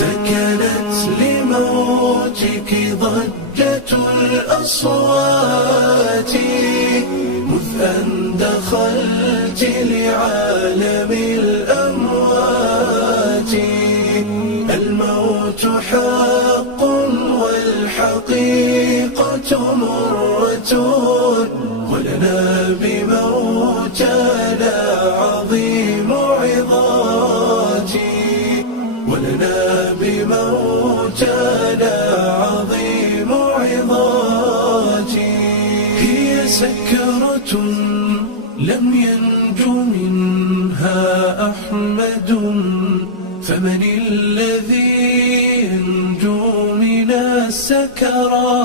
سكنت لموتك ضجة الأصوات مذ أن دخلت لعالم الأموات. الموت حق والحقيقة مرة، ولنا بموتنا عظيم عظات، ولنا بموتنا عظيم عظات. هي سكرة لم ينج منها أحمد، فمن الذي ينجو من السكرات؟